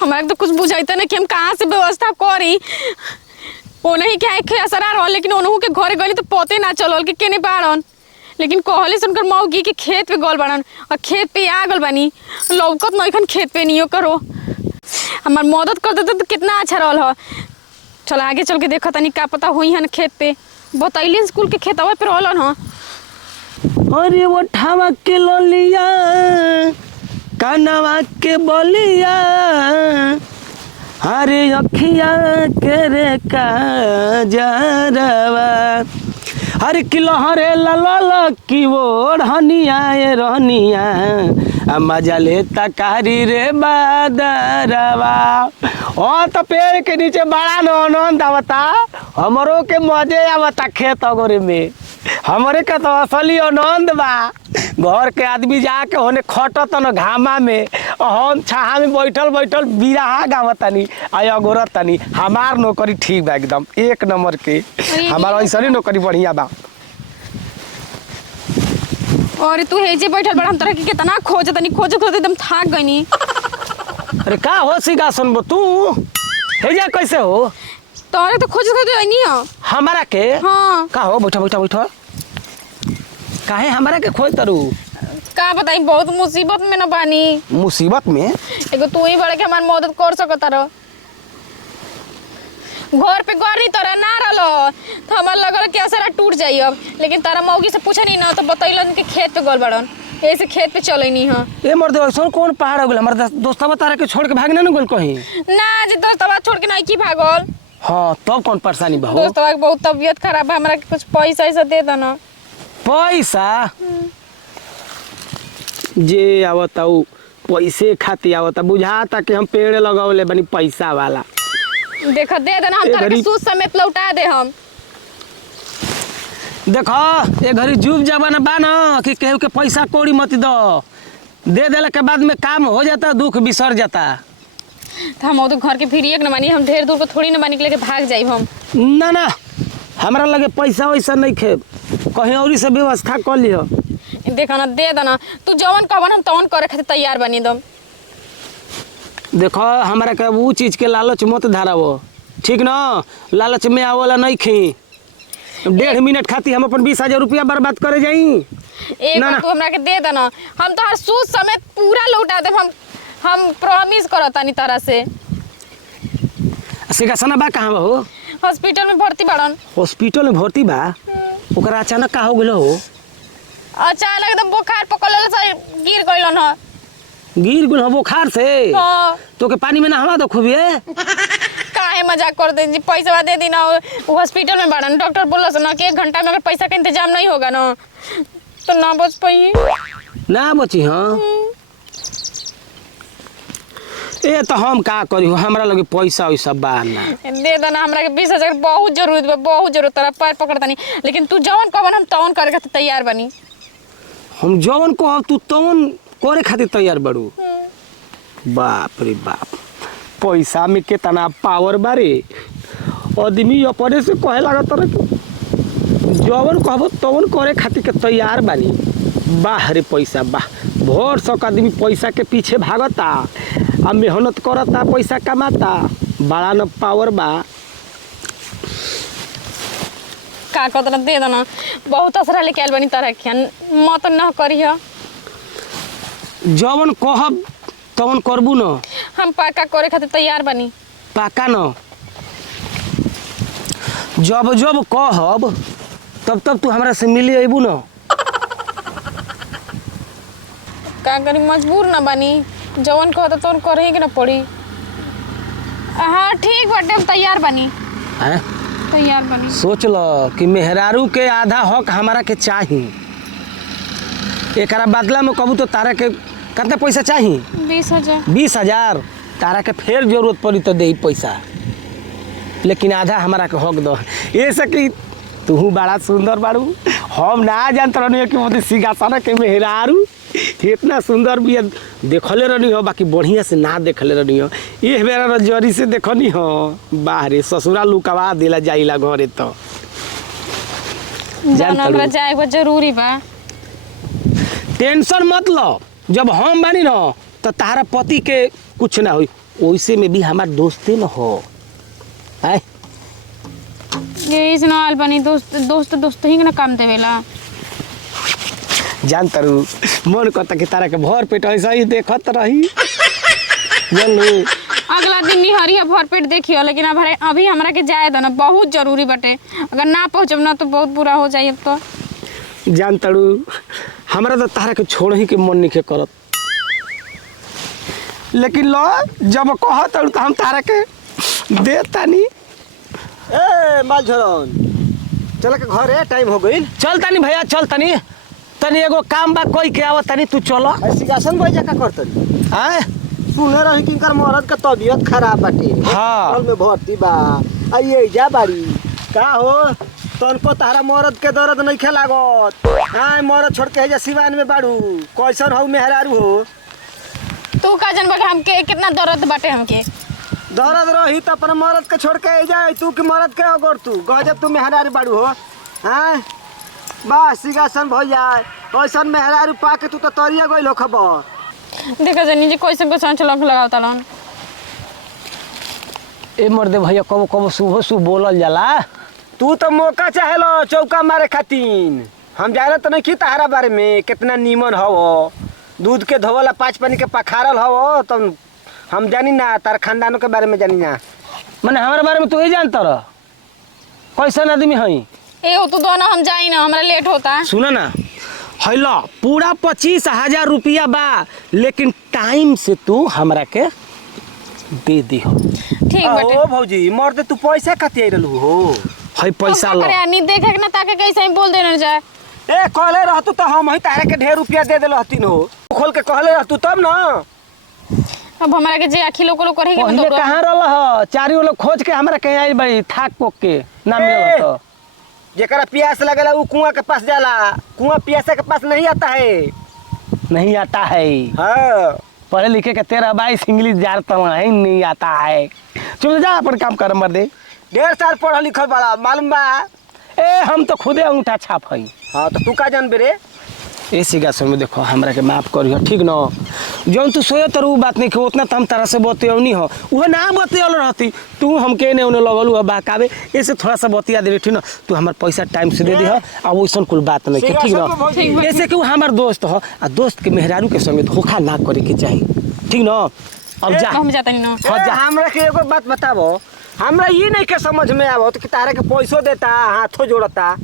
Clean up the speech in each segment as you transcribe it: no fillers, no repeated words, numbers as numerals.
हमारे तो कुछ बुझाइते ना कि हम कहाँ से व्यवस्था करी। वो नहीं क्या असरा रहा, लेकिन उन्हों के घरे गली तो पते ना चलल कि केने बाड़न। लेकिन कहली सुनकर मौगी के खेत पे गल बाड़न और खेत पे आ गल बानी। लौकत नहीं खेत पे नहीं करो, हमार मदद कर देते तो कितना अच्छा रहल हो। चल आगे चल के देखा तनी का पता हुई है खेत पे। बतैली स्कूल के खेतवा पे रहलन हो। अरे वो ठावा के लोलिया कानवा के बोलिया, अरे अखिया के रे काजरवा, अरे किलो हरे लाल की वो रहनिया ये रहनिया, मजा लेता कारी रे बादरवा। और तो पेड़ के नीचे बड़ा आनंद आवता, हमरो के मजे आवता खेत गोरे में। हमारे के तो असली आनंद बा। घर के आदमी जाके होने खटत न घामा में, हम छाहा में बैठल बैठल बिरहा गावतनी अगोरतनी। हमार नौकरी ठीक बा, एकदम एक नंबर के। हमारा ऐसा नौकरी बढ़िया बा। और तू हेजे बैठल बड़ा, हम तरह के कितना खोजतनी खोज एकदम थाक गईनी। अरे का हो सिगा सुनबो तू, हेजा कैसे हो? तोरे तो खोज नहीं हो हमारा के। हाँ का हो, बैठो बैठो बैठो। काहे हमारा के खोज तरू? का बताई, बहुत मुसीबत में न बानी। मुसीबत में? एगो तू ही बड़े के हमार मदद कर सकत रहो। घर पे गौर नहीं तोरा ना रहलो तो हमार लगल कि असरा टूट जाई अब। लेकिन तारा मौगी से पूछनी ना तो बतैलन कि खेत पे गल बड़न, ऐसे खेत पे चले नहीं हां। ए मर्द ऐसा कौन पहाड़ हो गेल? हमर दोस्तवा तारा के छोड़ के भागना न गेल कहीं? ना जे दोस्तवा छोड़ के नहीं की भागल। हां तब कौन परेशानी बा? दोस्तवा के बहुत तबीयत खराब है, हमरा के कुछ पैसा ऐसा दे देना। पैसा जे आवता उ पैसे खाती आवता, बुझाता कि हम पेड़ लगावले बनी पैसा वाला। देखा दे देना, हम तारा के सूद समेत लौटा दे हम। देखो ये घरी जुग जमाना बा न कि केहू के पैसा कौड़ी मत दो, दे देला के बाद में काम हो जाता, दुख बिसर जाता। तो हम तो घर के फिर एक न बानी, हम ढेर दूर को थोड़ी न बानी के लेके भाग जाई हम। ना ना हमरा लगे पैसा वैसा नहीं खे, कहीं और से व्यवस्था कर लियो। देखा ना दे देना, तू जवन कहबन हम तवन करे खातिर तैयार बनी दम। देखो हमारा के वो चीज के लालच मत धरावो, ठीक ना? लालच में आवला नहीं खी। 1.5 मिनट खाती हम अपन 20,000 रुपया बर्बाद करे जाई? एक बार तू हमरा के दे देना, हम तो हर सूद समेत पूरा लौटा देब। हम प्रॉमिस करतानी तरह से। सिंहासना बा कहाँ बा हो? हॉस्पिटल में भर्ती बाड़न। हॉस्पिटल में भर्ती बा? ओकरा अचानक का हो गेल हो? अचानक एकदम बुखार पकड़ल से गिर गइलन ह। गिर गेल हो बुखार से? हां। तो के पानी में नहावा दो खूबिए। काहे मजाक कर दे जी, पैसा दे दी ना। हॉस्पिटल में बाड़न, डॉक्टर बोलस ना कि 1 घंटा में अगर पैसा का इंतजाम नहीं होगा ना तो ना बच पाई। ना बची? हाँ ए तो हम का करी, हमरा लगे पैसा वैसा बा ना। दे देना, हमरा के 20,000 बहुत जरूरत बा, बहुत जरूरत। तेरा पैर पकड़तानी, लेकिन तू जवन कहबन हम तवन करे खातिर तैयार बनी। हम जवन कहब तू तवन करे खातिर तैयार बड़ू? बाप रे बाप, पैसा में कितना पावर बारे। आदमी अपने से कहे लागत रहे जवन कहब तवन करे खातिर के तैयार बानी। बाह रे पैसा बाह, भोर सक आदमी पैसा के पीछे भागता आ मेहनत करता, पैसा कमाता, बड़ा न पावर बा। का कहत दे देना, बहुत असरा लेके आइल बनी तरह के, मत न करिह। जवन कहब तवन करबू न? हम पाका करे खातिर तैयार बनी। पाका न? जब जब कहब तब तब तू हमरा से मिले अबू न? का करी, मजबूर न बनी, जवन कहत तवन करे के न पड़ी। हाँ ठीक बाटे, हम तैयार बनी। हैं? तैयार बनी। सोच लो कि मेहरारू के आधा हक हमारा के चाही, एकरा बदला में कहबू तो तारा के कितना पैसा चाही? 20,000। 20,000 तारा के फिर जरूरत पड़ी तो दे पैसा, लेकिन आधा हमारा के हक दो। ये सकी तू बड़ा सुंदर बाड़ू, हम ना जानते रहनी कि मोदी सिंहासन के मेहरारू इतना सुंदर भी देखले रहनी हो, बाकी बढ़िया से ना देखले रहनी हो। ये बेरा नजरी से देखनी हो, बाहरे ससुरा लुकवा दिला जाइला घरे तो हमरा जाए जरूरी बा। टेंशन मत लो, जब हम बानी न तो तारा पति के कुछ ना होई, ओइसे में भी हमार दोस्ते न हो। आय ये इस नाल बनी दोस्त ही ना काम देवेला। जान तरु मन करता कि तारा के भर पेट ऐसा ही देखत रही जानलू। अगला दिन निहरिया भर पेट देखियो, लेकिन अभी हमरा के जाए दो ना, बहुत जरूरी बटे। अगर ना पहुँचब ना तो बहुत बुरा हो जाए। अब तो जान तड़ू हमरा तो तारा के छोड़ ही के मन नहीं करत, लेकिन लो जब कह तड़ू तो हम तारा के दे तानी। ए माल झरन चल के घरे टाइम हो गई। चल तानी भैया, चल तानी, तनी एगो काम बा कोई के आवत तानी, तू चलो। सिंहासन भाई का करतनी आय सुने रही कि इनकर मरद का तबीयत खराब बाटे। हाँ। हॉस्पिटल में भर्ती बा। आइए जा बाड़ी का हो तनको तारा मरद के दर्द नहीं खे लागत। हां मरद छोड़ के जा सिवान में बाड़ू कैसन हो मेहरारू हो। तू का जनबा हमके कितना दर्द बाटे। हमके दर्द रही तो अपन मरद के छोड़ के जाए तू कि मरद के अगर तू गजब तू मेहरारू बाड़ू हो। हां बस सिंहासन भैया कैसन मेहरारू पा के तू तो तरिया गइल हो खबर। देखा जानी जी कैसे छलक लगावता लन। ए मर्दे भैया कबो कबो सुबह बोलल जाला। तू तो मौका चाहेलो चौका मारे खातिर। हम जानत नहीं कि तारा बारे में कितना नीमन हो, दूध के धोवला 5 पानी के पखारल हो। तो हम जानी ना तार खानदानों के बारे में जानी ना। माने हमारे बारे में तू ही जानता रह कैसन आदमी हई। ए हो तू दोनों हम जाई ना, हमरा लेट होता। सुना ना हैला पूरा 25,000 रुपया बा, लेकिन टाइम से तू हमरा के दे दी हो। ठीक बाटे। ओ भौजी मर्दे तू पैसा कति आई रहलू हो। है पैसा लो। अरे नहीं देखे ना ताके कैसे ही बोल देना जाए। ए कहले रहतू तो हम ही तारे के ढेर रुपया दे देल हतीन हो। खोल के कहले रहतू तब ना। अब हमरा के जे अखिलो को करे के पहले कहां रहल ह, चारियों लोग खोज के हमरा के आई बड़ी थाक पोक के ना मिलल तो। जेकरा प्यास लगेला वो कुआं के पास जाला, कुआं प्यासा के पास नहीं आता है। नहीं आता है। हाँ पढ़े लिखे के 13-22 इंग्लिश जानता है, नहीं आता है। चुप जा अपन काम कर मर्दे। 1.5 साल पढ़ल लिखल बड़ा मालूम बा। ए हम तो खुदे अंगूठा छाप हई। हाँ तो तू का जान बेरे। ए सिंहासन में देखो हमरा के माफ करियो ठीक न। जौन तू सोये तर उ बात नहीं के उतना तम तारा से बतियौनी हो, उहे ना बतियल रहती। तू हमके ने ओने लगल हो बहकावे, ऐसे थोड़ा सा बतिया देबे ठीक न। तू हमर पैसा टाइम से दे दी हो, अब ओइसन कुल बात नहीं के ठीक न। ऐसे कि हमर दोस्त हो, आ दोस्त के मेहरारू के संगे धोखा ना करे के चाहिए ठीक न। अब जा हम जाता नहीं ना। हाँ, जा। हमरा के एगो बात बताबो, हमरा ये नहीं के समझ में आवत कि तारा के पैसो देता हाथों जोड़ता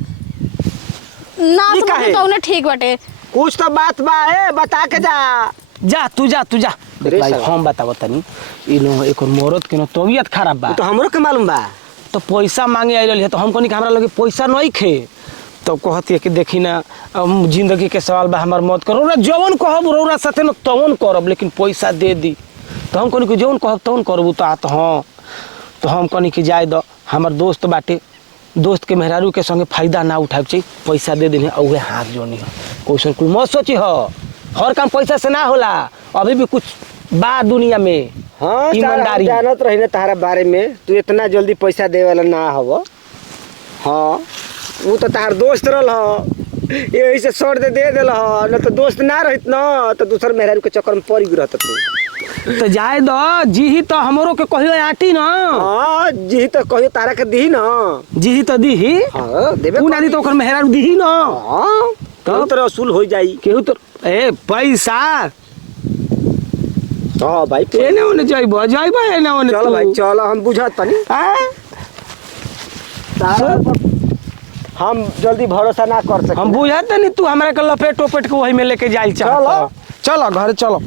ना ई समझ काहे? तो उन्हें ठीक बाटे। कुछ तो बात बा है बता के जा। जा तू जा अरे भाई साला। हम बताव तनी इ नो एक मरद के न तबीयत खराब बा, तो हमरो के मालूम बा। तो पैसा मांगे आइल है। तो हम कहनी कि हमरा लगे पैसा नहीं खे, तो कहती है कि देखी ना जिंदगी के सवाल बा, हमार मत करो ना, जवन कहब रौरा साथे न तवन करब, लेकिन पैसा दे दी। तो हम कहनी कि जवन कहब तवन करबू। तो आ तो हाँ, तो हम कहनी कि जाए दो, हमार दोस्त बाटे, दोस्त के मेहरारू के संगे फायदा ना उठाए चाहिए, पैसा दे देनी उहे हाथ जोड़नी हो। क्वेश्चन कुल मत सोची हो, हर काम पैसा से ना होला, अभी भी कुछ बा दुनिया में। हाँ ईमानदारी जानत रही ना तारा बारे में, तू इतना जल्दी पैसा दे वाला ना हव। हाँ वो तो तार दोस्त रहल हो, यही से शॉर्ट दे देल हो, न तो दोस्त ना रहित ना तो दूसर मेहरारू के चक्कर में पड़ गई रहत तू। तो जाए दो जी ही तो हमरो के कहियो आटी ना। हाँ जी तो कहियो तारा के दी ना। जी ही तो दी ही। हाँ देबे उ नानी तो ओकर मेहरारू दी ही ना। हाँ तो तेरा असूल हो जाई। केहू तो ए पैसा हाँ भाई एने ओने जाइबो एने ओने। चल भाई चल हम बुझत तनी तारा पर हम जल्दी भरोसा ना कर सकते। हम बुझत नहीं, तू हमरा के लपेट टोपेट के वही में लेके जाइल चाह। चलो। चलो घर चलो।